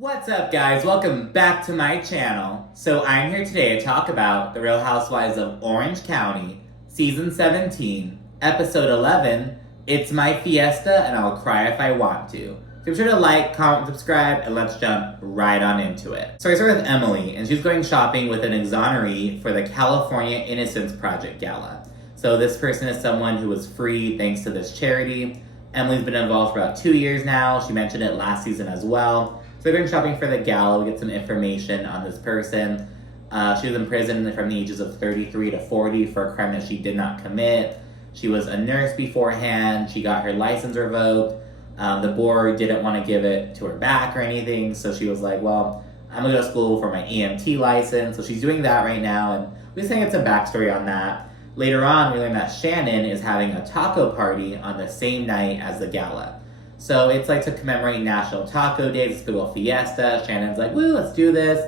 What's up, guys? Welcome back to my channel. So I'm here today to talk about The Real Housewives of Orange County, Season 17, Episode 11, It's My Fiesta and I'll Cry If I Want To. So be sure to like, comment, subscribe, and let's jump right on into it. So I start with Emily, and she's going shopping with an exoneree for the California Innocence Project Gala. So this person is someone who was free thanks to this charity. Emily's been involved for about 2 years now. She mentioned it last season as well. So they're going shopping for the gala. We get some information on this person. She was in prison from the ages of 33 to 40 for a crime that she did not commit. She was a nurse beforehand. She got her license revoked. The board didn't want to give it to her back or anything. So she was like, well, I'm going to go to school for my EMT license. So she's doing that right now. And we just get some backstory on that. Later on, we learn that Shannon is having a taco party on the same night as the gala. So it's like to commemorate National Taco Day. It's a little fiesta. Shannon's like, woo, let's do this.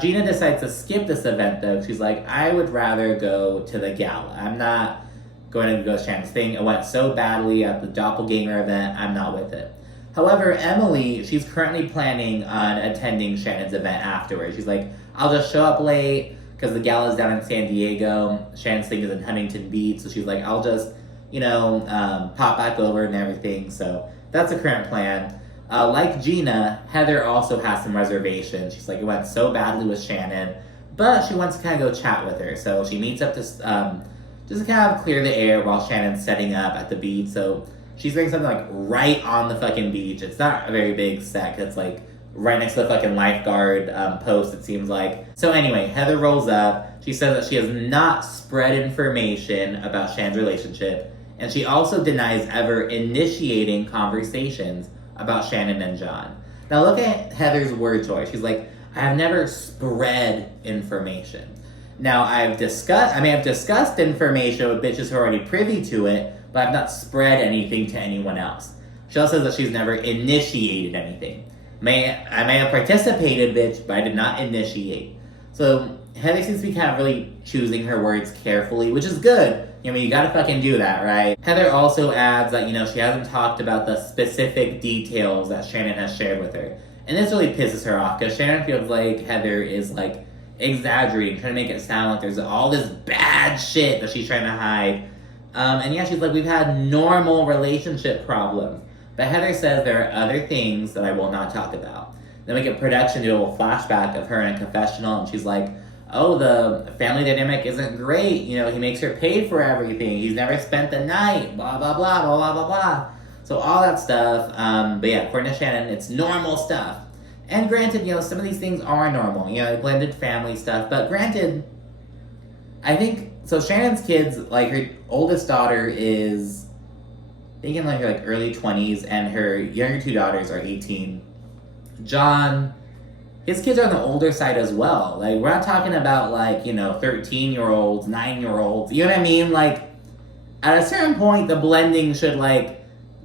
Gina decides to skip this event, though. She's like, I would rather go to the gala. I'm not going to go to Shannon's thing. It went so badly at the doppelganger event. I'm not with it. However, Emily, she's currently planning on attending Shannon's event afterwards. She's like, I'll just show up late because the gala's down in San Diego. Shannon's thing is in Huntington Beach. So she's like, I'll just, pop back over and everything. So that's the current plan. Like Gina, Heather also has some reservations. She's like, it went so badly with Shannon, but she wants to kind of go chat with her. So she meets up to just to kind of clear the air while Shannon's setting up at the beach. So she's doing something like right on the fucking beach. It's not a very big set. It's like right next to the fucking lifeguard post, it seems like. So anyway, Heather rolls up. She says that she has not spread information about Shannon's relationship. And she also denies ever initiating conversations about Shannon and John. Now look at Heather's word choice. She's like, I have never spread information. Now I may have discussed information with bitches who are already privy to it, but I've not spread anything to anyone else. She also says that she's never initiated anything. I may have participated, bitch, but I did not initiate. So Heather seems to be kind of really choosing her words carefully, which is good. You gotta fucking do that, right? Heather also adds that, she hasn't talked about the specific details that Shannon has shared with her. And this really pisses her off, because Shannon feels like Heather is, exaggerating, trying to make it sound like there's all this bad shit that she's trying to hide. She's like, we've had normal relationship problems. But Heather says there are other things that I will not talk about. Then we get production do a little flashback of her in a confessional, and she's like, oh, the family dynamic isn't great. He makes her pay for everything. He's never spent the night. Blah, blah, blah, blah, blah, blah, blah. So all that stuff. But yeah, according to Shannon, it's normal stuff. And granted, some of these things are normal. Blended family stuff. But granted, I think, so Shannon's kids, her oldest daughter is, I think in her early 20s, and her younger two daughters are 18. John, his kids are on the older side as well. We're not talking about 13-year-olds, 9-year-olds. You know what I mean? At a certain point, the blending should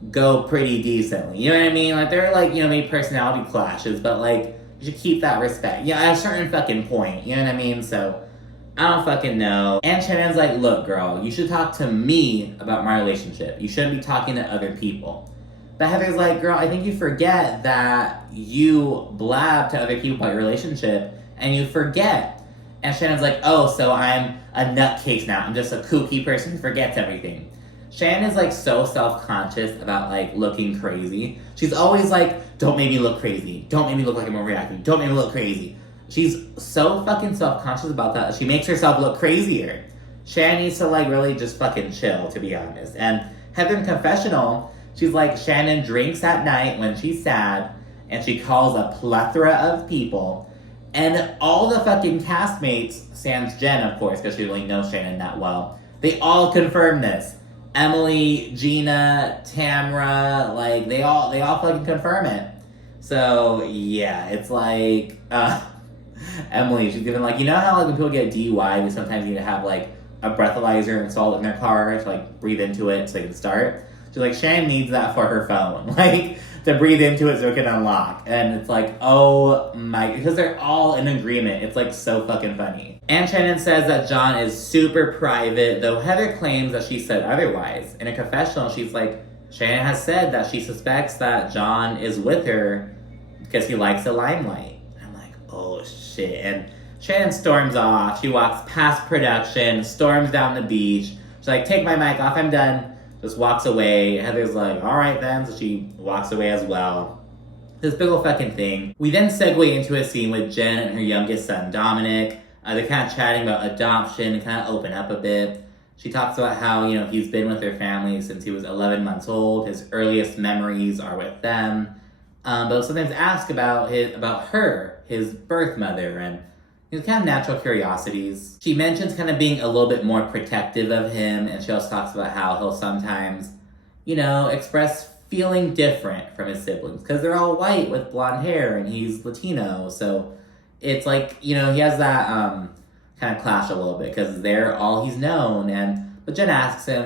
go pretty decently. You know what I mean? There are maybe personality clashes, but you should keep that respect. At a certain fucking point. You know what I mean? So I don't fucking know. And Shannon's like, look, girl, you should talk to me about my relationship. You shouldn't be talking to other people. But Heather's like, girl, I think you forget that you blab to other people about your relationship, and you forget. And Shannon's like, oh, so I'm a nutcase now. I'm just a kooky person who forgets everything. Shannon is so self-conscious about looking crazy. She's always like, don't make me look crazy. Don't make me look like I'm overreacting. Don't make me look crazy. She's so fucking self-conscious about that. She makes herself look crazier. Shannon needs to really just fucking chill, to be honest. And Heather in confessional, she's like, Shannon drinks at night when she's sad, and she calls a plethora of people, and all the fucking castmates, sans Jenn, of course, because she really knows Shannon that well, they all confirm this. Emily, Gina, Tamara, they all fucking confirm it. So, yeah, it's Emily, she's giving how when people get DUI, they sometimes need to have a breathalyzer installed in their car to breathe into it so they can start. She's like, Shannon needs that for her phone, to breathe into it so it can unlock. And it's oh my, because they're all in agreement. It's so fucking funny. And Shannon says that John is super private, though Heather claims that she said otherwise. In a confessional, she's like, Shannon has said that she suspects that John is with her because he likes the limelight. And I'm like, oh shit. And Shannon storms off. She walks past production, storms down the beach. She's like, take my mic off, I'm done. Just walks away. Heather's like, all right then. So she walks away as well. This big ol' fucking thing. We then segue into a scene with Jenn and her youngest son, Dominic. They're kind of chatting about adoption and kind of open up a bit. She talks about how, he's been with their family since he was 11 months old. His earliest memories are with them. But sometimes ask about her, his birth mother, and kind of natural curiosities. She mentions kind of being a little bit more protective of him, and she also talks about how he'll sometimes, express feeling different from his siblings because they're all white with blonde hair and he's Latino. So it's like, he has that kind of clash a little bit because they're all he's known. But Jenn asks him,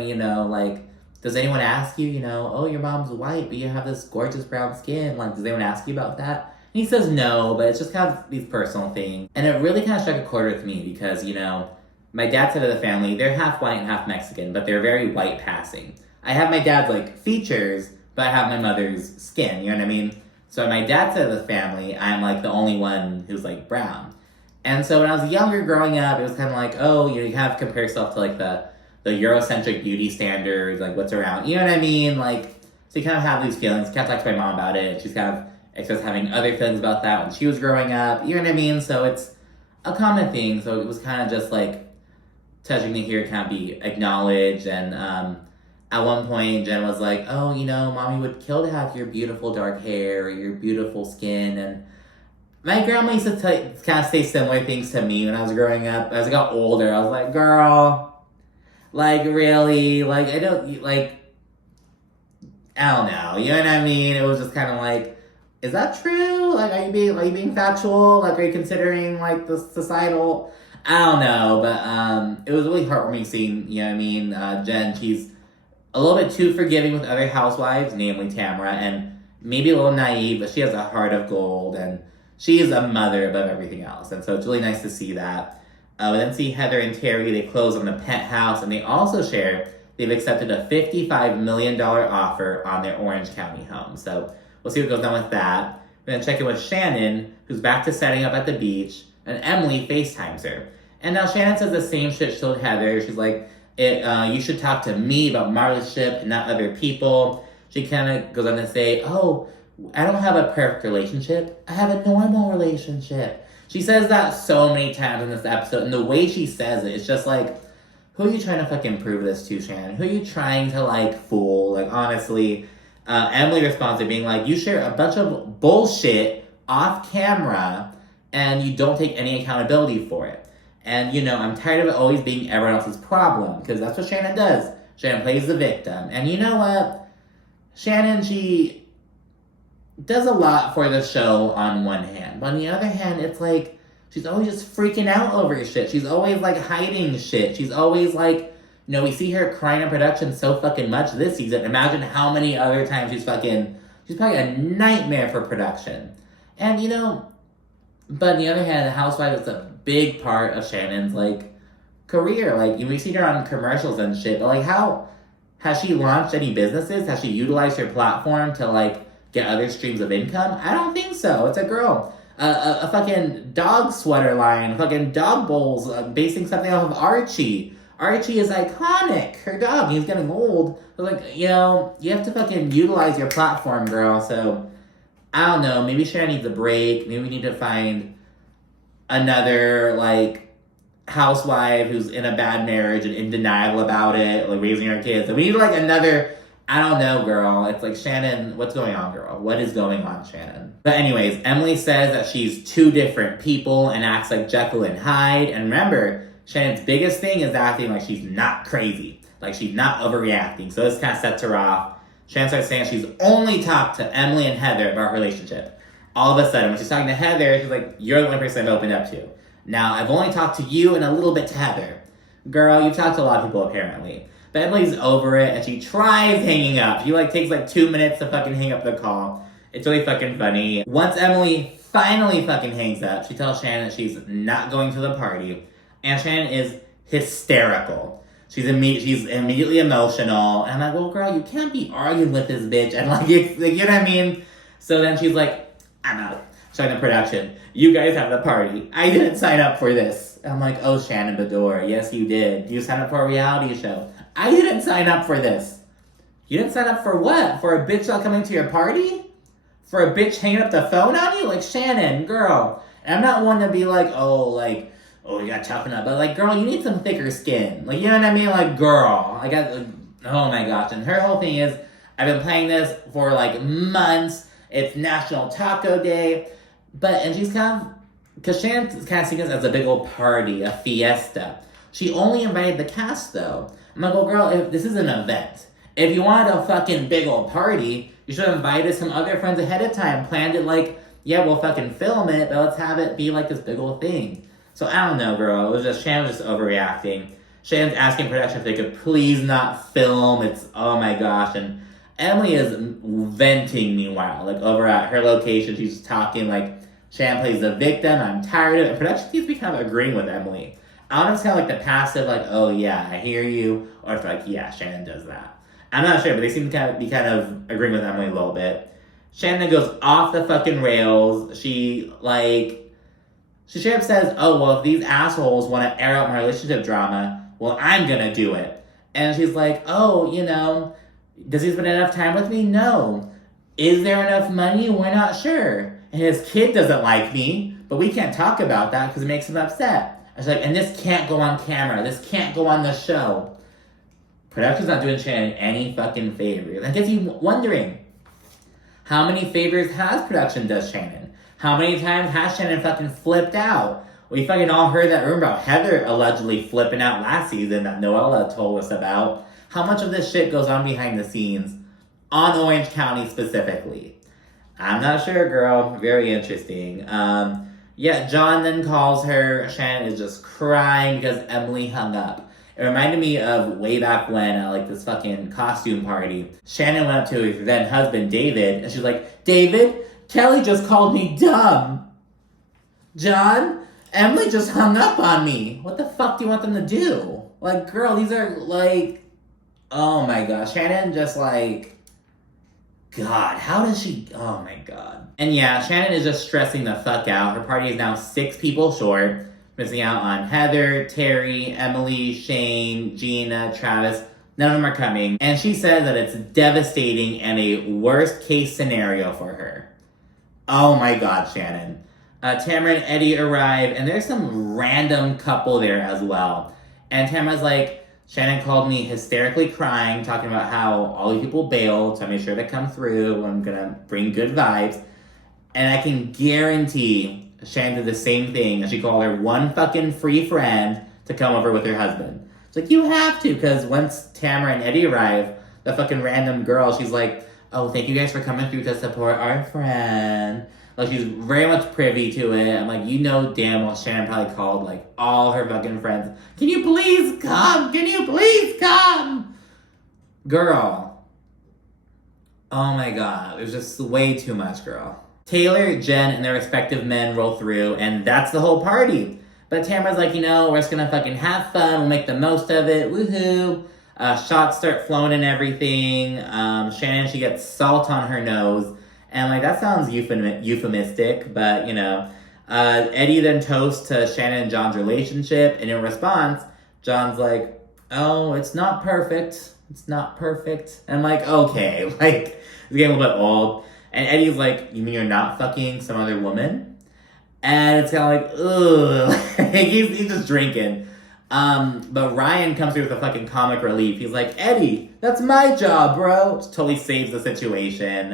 does anyone ask you, oh, your mom's white, but you have this gorgeous brown skin. Like, does anyone ask you about that? And he says no, but it's just kind of these personal things. And it really kind of struck a chord with me because, my dad's side of the family, they're half white and half Mexican, but they're very white passing. I have my dad's, features, but I have my mother's skin, you know what I mean? So on my dad's side of the family, I'm, the only one who's, brown. And so when I was younger growing up, it was kind of like, oh, you kind of compare yourself to, the Eurocentric beauty standards, what's around, you know what I mean? So you kind of have these feelings. I kind of talked to my mom about it. She's kind of expressed having other feelings about that when she was growing up, you know what I mean? So it's a common thing. So it was kind of just, touching to hear it kind of be acknowledged. And at one point, Jenn was like, oh, mommy would kill to have your beautiful dark hair or your beautiful skin. And my grandma used to kind of say similar things to me when I was growing up. As I got older, I was like, girl, really? I don't, I don't know. You know what I mean? It was just kind of is that true? Are you being factual? Are you considering, the societal? I don't know, but it was really heartwarming seeing, you know what I mean? Jenn, she's a little bit too forgiving with other housewives, namely Tamara, and maybe a little naive, but she has a heart of gold, and she is a mother above everything else. And so it's really nice to see that. We then see Heather and Terry, they close on the penthouse, and they also share they've accepted a $55 million offer on their Orange County home. So we'll see what goes on with that. We're going to check in with Shannon, who's back to setting up at the beach, and Emily FaceTimes her. And now Shannon says the same shit she told Heather. She's like, you should talk to me about my relationship and not other people. She kind of goes on to say, oh, I don't have a perfect relationship. I have a normal relationship. She says that so many times in this episode, and the way she says it, it's just who are you trying to fucking prove this to, Shannon? Who are you trying to, fool? Honestly, Emily responds to being you share a bunch of bullshit off camera, and you don't take any accountability for it. And, I'm tired of it always being everyone else's problem, because that's what Shannon does. Shannon plays the victim. And you know what? Shannon, she does a lot for the show on one hand. But on the other hand, it's she's always just freaking out over shit. She's always, hiding shit. She's always, we see her crying in production so fucking much this season. Imagine how many other times she's probably a nightmare for production. And, but on the other hand, the housewife is a big part of Shannon's, career. We see her on commercials and shit, but, how has she launched any businesses? Has she utilized her platform to, get other streams of income? I don't think so. It's a girl. A fucking dog sweater line, fucking dog bowls, basing something off of Archie. Archie is iconic. Her dog, he's getting old. But, you have to fucking utilize your platform, girl. So, I don't know. Maybe Shannon needs a break. Maybe we need to find another, housewife who's in a bad marriage and in denial about it, raising her kids. So we need, another... I don't know, girl. It's Shannon, what's going on, girl? What is going on, Shannon? But anyways, Emily says that she's two different people and acts like Jekyll and Hyde. And remember, Shannon's biggest thing is acting like she's not crazy. She's not overreacting. So this kind of sets her off. Shannon starts saying she's only talked to Emily and Heather about her relationship. All of a sudden, when she's talking to Heather, she's like, you're the only person I've opened up to. Now, I've only talked to you and a little bit to Heather. Girl, you've talked to a lot of people, apparently. But Emily's over it, and she tries hanging up. She, takes, 2 minutes to fucking hang up the call. It's really fucking funny. Once Emily finally fucking hangs up, she tells Shannon that she's not going to the party. And Shannon is hysterical. She's immediately emotional. And I'm like, well, girl, you can't be arguing with this bitch. And, you know what I mean? So then she's like, I'm out. Starting the production. You guys have the party. I didn't sign up for this. I'm like, oh, Shannon Beador. Yes, you did. You signed up for a reality show. I didn't sign up for this. You didn't sign up for what? For a bitch not coming to your party? For a bitch hanging up the phone on you? Like, Shannon, girl. And I'm not one to be like, oh, you got toughen up. But, like, girl, you need some thicker skin. Like, you know what I mean? Like, girl. I got, oh my gosh. And her whole thing is, I've been playing this for, like, months. It's National Taco Day. And she's kind of, because Shannon's kind of seeing this as a big old party, a fiesta. She only invited the cast, though. I'm like, well, girl, if this is an event. If you wanted a fucking big old party, you should have invited some other friends ahead of time. Planned it like, yeah, we'll fucking film it, but let's have it be like this big old thing. So I don't know, girl. It was just, Shannon was just overreacting. Shannon's asking production if they could please not film. It's, oh my gosh. And Emily is venting meanwhile, like over at her location. She's talking like, Shannon plays the victim. I'm tired of it. And production seems to be kind of agreeing with Emily. I don't know if it's kind of like the passive, like, oh yeah, I hear you. Or it's like, yeah, Shannon does that. I'm not sure, but they seem to be kind of agreeing with Emily a little bit. Shannon goes off the fucking rails. She straight up says, oh, well, if these assholes want to air out my relationship drama, well, I'm gonna do it. And she's like, oh, does he spend enough time with me? No. Is there enough money? We're not sure. And his kid doesn't like me, but we can't talk about that because it makes him upset. And she's like, and this can't go on camera. This can't go on the show. Production's not doing Shannon any fucking favors. I guess you wondering, how many favors has production does Shannon? How many times has Shannon fucking flipped out? We fucking all heard that rumor about Heather allegedly flipping out last season that Noella told us about. How much of this shit goes on behind the scenes on Orange County specifically? I'm not sure, girl. Very interesting. John then calls her. Shannon is just crying because Emily hung up. It reminded me of way back when at this fucking costume party. Shannon went up to his then husband, David, and she's like, David, Kelly just called me dumb. John, Emily just hung up on me. What the fuck do you want them to do? Like, girl, these are oh my gosh. Shannon just God, how does she, oh my God. And yeah, Shannon is just stressing the fuck out. Her party is now 6 people short. Missing out on Heather, Terry, Emily, Shane, Gina, Travis. None of them are coming. And she says that it's devastating and a worst case scenario for her. Oh my God, Shannon. Tamara and Eddie arrive, and there's some random couple there as well. And Tamara's like, Shannon called me hysterically crying, talking about how all these people bailed, so I made sure to come through. I'm gonna bring good vibes. And I can guarantee Shannon did the same thing, and she called her one fucking free friend to come over with her husband. It's like, you have to, because once Tamara and Eddie arrive, the fucking random girl, she's like, oh, thank you guys for coming through to support our friend. Like, she's very much privy to it. I'm like, damn well Shannon probably called, all her fucking friends. Can you please come? Can you please come? Girl. Oh my God. It was just way too much, girl. Taylor, Jenn, and their respective men roll through, and that's the whole party. But Tamara's like, we're just gonna fucking have fun. We'll make the most of it. Woohoo. Shots start flowing and everything. Shannon, she gets salt on her nose. And, that sounds euphemistic, but, Eddie then toasts to Shannon and John's relationship, and in response, John's like, oh, it's not perfect. It's not perfect. And I'm like, okay, it's getting a little bit old. And Eddie's like, you mean you're not fucking some other woman? And it's kind of ugh. he's just drinking. But Ryan comes through with a fucking comic relief. He's like, Eddie, that's my job, bro. Just totally saves the situation.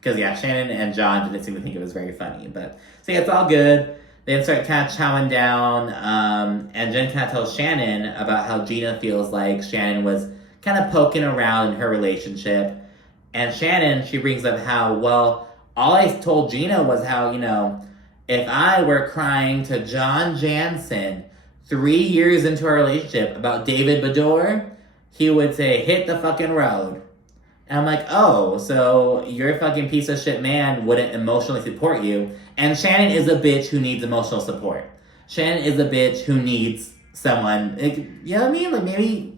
Because, Shannon and John didn't seem to think it was very funny. But, so it's all good. They then start kind of chowing down. And Jenn kind of tells Shannon about how Gina feels like Shannon was kind of poking around in her relationship. And Shannon, she brings up how, well, all I told Gina was how, if I were crying to John Jansen 3 years into our relationship about David Beador, he would say, hit the fucking road. And I'm like, oh, so your fucking piece of shit man wouldn't emotionally support you. And Shannon is a bitch who needs emotional support. Shannon is a bitch who needs someone, you know what I mean? Maybe,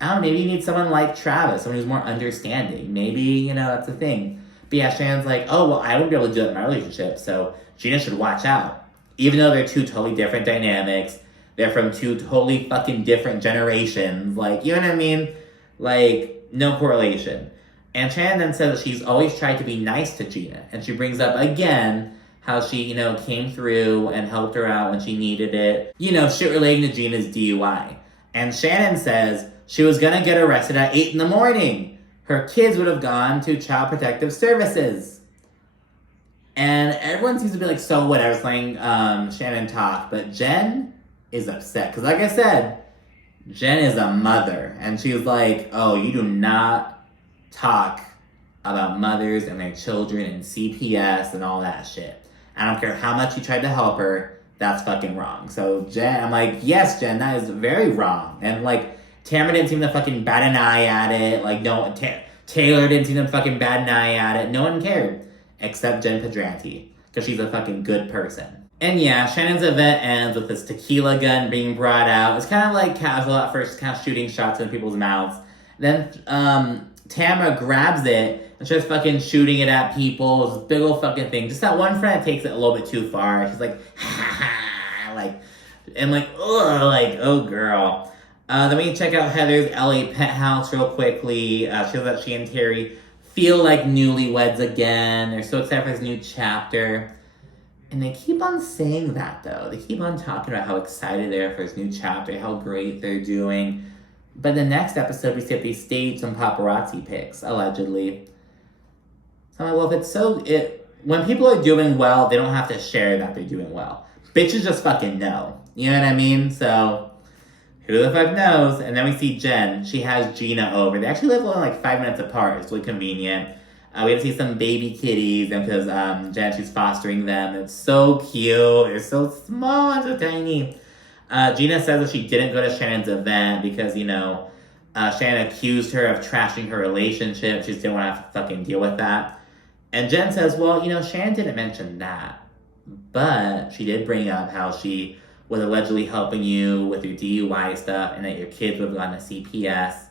I don't know, maybe you need someone like Travis, someone who's more understanding. Maybe, that's a thing. But yeah, Shannon's like, oh, well, I wouldn't be able to do that in my relationship, so Gina should watch out. Even though they're two totally different dynamics, they're from two totally fucking different generations. Like, you know what I mean? Like, no correlation. And Shannon then says that she's always tried to be nice to Gina. And she brings up again how she, you know, came through and helped her out when she needed it. You know, shit relating to Gina's DUI. And Shannon says she was gonna get arrested at 8 in the morning. Her kids would have gone to Child Protective Services. And everyone seems to be like, so whatever, letting Shannon talk. But Jenn is upset. Because like I said, Jenn is a mother. And she's like, oh, you do not talk about mothers and their children and CPS and all that shit. I don't care how much you tried to help her, that's fucking wrong. So Jenn, I'm like, yes, Jenn, that is very wrong. And like, Tamara didn't seem to fucking bat an eye at it. Like, no, Taylor didn't seem to fucking bat an eye at it. No one cared. Except Jenn Pedranti. Because she's a fucking good person. And yeah, Shannon's event ends with this tequila gun being brought out. It's kind of like casual at first, kind of shooting shots in people's mouths. Then Tamara grabs it and starts fucking shooting it at people. It's this big old fucking thing. Just that one friend takes it a little bit too far. She's like, ha ha, like, and like, ugh, like, oh girl. Then we check out Heather's LA penthouse real quickly. She says that she and Terry feel like newlyweds again. They're so excited for this new chapter. And they keep on saying that, though. They keep on talking about how excited they are for this new chapter, how great they're doing. But the next episode, we see that they staged some paparazzi pics, allegedly. So I'm like, well, if it's so... when people are doing well, they don't have to share that they're doing well. Bitches just fucking know. You know what I mean? So... who the fuck knows? And then we see Jenn. She has Gina over. They actually live only like 5 minutes apart. It's really convenient. We have to see some baby kitties, and because Jenn, she's fostering them. It's so cute. They're so small and so tiny. Gina says that she didn't go to Shannon's event because, you know, Shannon accused her of trashing her relationship. She just didn't want to have to fucking deal with that. And Jenn says, well, you know, Shannon didn't mention that. But she did bring up how she was allegedly helping you with your DUI stuff and that your kids would have gone to CPS.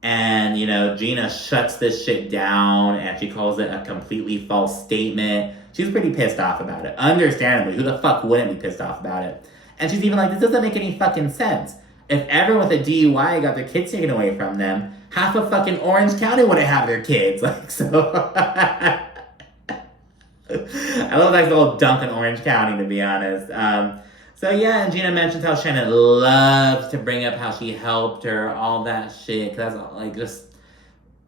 And, you know, Gina shuts this shit down and she calls it a completely false statement. She's pretty pissed off about it. Understandably, who the fuck wouldn't be pissed off about it? And she's even like, this doesn't make any fucking sense. If everyone with a DUI got their kids taken away from them, half of fucking Orange County wouldn't have their kids. Like, so... I love that little dump in Orange County, to be honest. So yeah, and Gina mentions how Shannon loves to bring up how she helped her, all that shit. That's like just,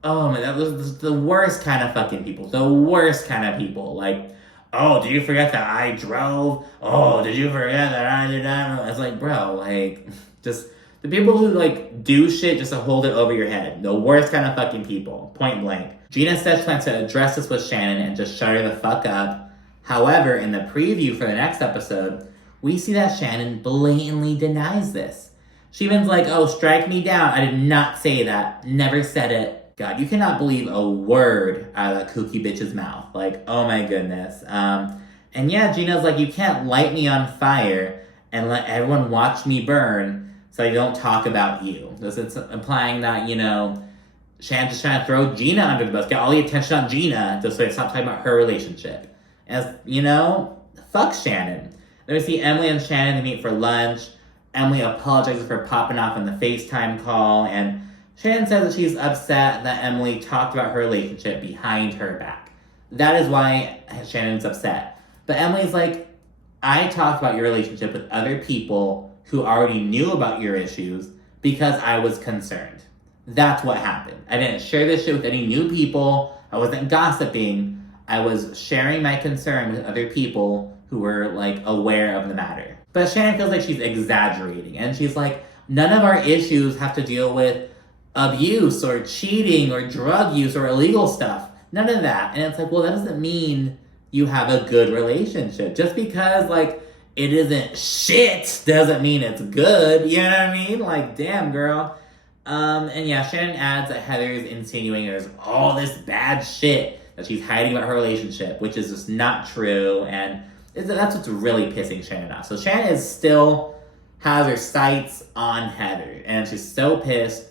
oh man, that was the worst kind of fucking people. The worst kind of people. Like, oh, did you forget that I drove? Oh, did you forget that I did that? It's like, bro, like, just the people who like do shit just to hold it over your head. The worst kind of fucking people, point blank. Gina says she plans to address this with Shannon and just shut her the fuck up. However, in the preview for the next episode, we see that Shannon blatantly denies this. She even's like, oh, strike me down. I did not say that. Never said it. God, you cannot believe a word out of that kooky bitch's mouth. Like, oh my goodness. And yeah, Gina's like, you can't light me on fire and let everyone watch me burn so you don't talk about you. This is implying that, you know, Shannon's just trying to throw Gina under the bus, get all the attention on Gina just so they stop talking about her relationship. As, you know, fuck Shannon. Then we see Emily and Shannon to meet for lunch. Emily apologizes for popping off on the FaceTime call, and Shannon says that she's upset that Emily talked about her relationship behind her back. That is why Shannon's upset. But Emily's like, I talked about your relationship with other people who already knew about your issues because I was concerned. That's what happened. I didn't share this shit with any new people. I wasn't gossiping. I was sharing my concern with other people who were, like, aware of the matter. But Shannon feels like she's exaggerating. And she's like, none of our issues have to deal with abuse or cheating or drug use or illegal stuff. None of that. And it's like, well, that doesn't mean you have a good relationship. Just because, like, it isn't shit doesn't mean it's good. You know what I mean? Like, damn, girl. And yeah, Shannon adds that Heather is insinuating there's all this bad shit that she's hiding about her relationship, which is just not true. And that's what's really pissing Shannon off. So Shannon still has her sights on Heather, and she's so pissed.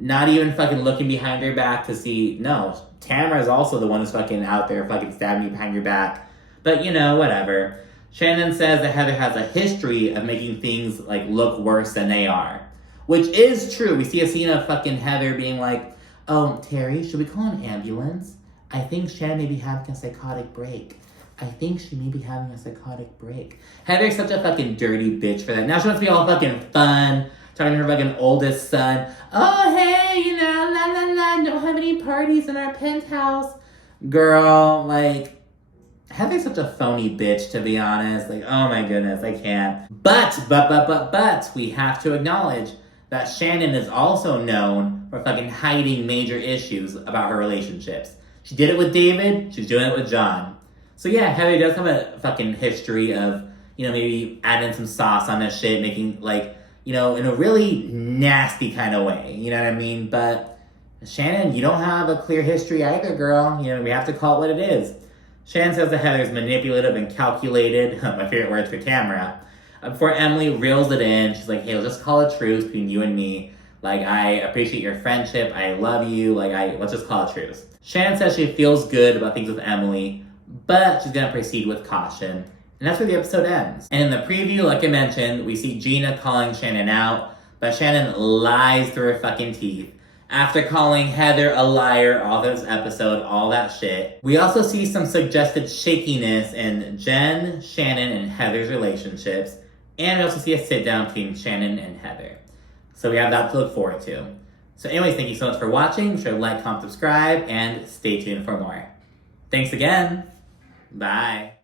not even fucking looking behind her back to see, no, Tamara is also the one who's fucking out there fucking stabbing you behind your back. But, you know, whatever. Shannon says that Heather has a history of making things, like, look worse than they are. Which is true. We see a scene of fucking Heather being like, oh, Terry, should we call an ambulance? I think Shannon may be having a psychotic break. I think she may be having a psychotic break. Heather's such a fucking dirty bitch for that. Now she wants to be all fucking fun, talking to her fucking oldest son. Oh, hey, you know, la la la, don't have any parties in our penthouse. Girl, like, Heather's such a phony bitch, to be honest. Like, oh my goodness, I can't. But, we have to acknowledge that Shannon is also known for fucking hiding major issues about her relationships. She did it with David, she's doing it with John. So yeah, Heather does have a fucking history of, you know, maybe adding some sauce on that shit, making, like, you know, in a really nasty kind of way. You know what I mean? But Shannon, you don't have a clear history either, girl. You know, we have to call it what it is. Shannon says that Heather's manipulative and calculated, my favorite words for Tamara. Before Emily reels it in, she's like, hey, let's just call a truce between you and me. Like, I appreciate your friendship, I love you, like, let's just call a truce. Shannon says she feels good about things with Emily, but she's gonna proceed with caution. And that's where the episode ends. And in the preview, like I mentioned, we see Gina calling Shannon out, but Shannon lies through her fucking teeth. After calling Heather a liar all this episode, all that shit. We also see some suggested shakiness in Jenn, Shannon, and Heather's relationships. And we also see a sit down between Shannon and Heather. So we have that to look forward to. So anyways, thank you so much for watching. Be sure to like, comment, subscribe, and stay tuned for more. Thanks again. Bye.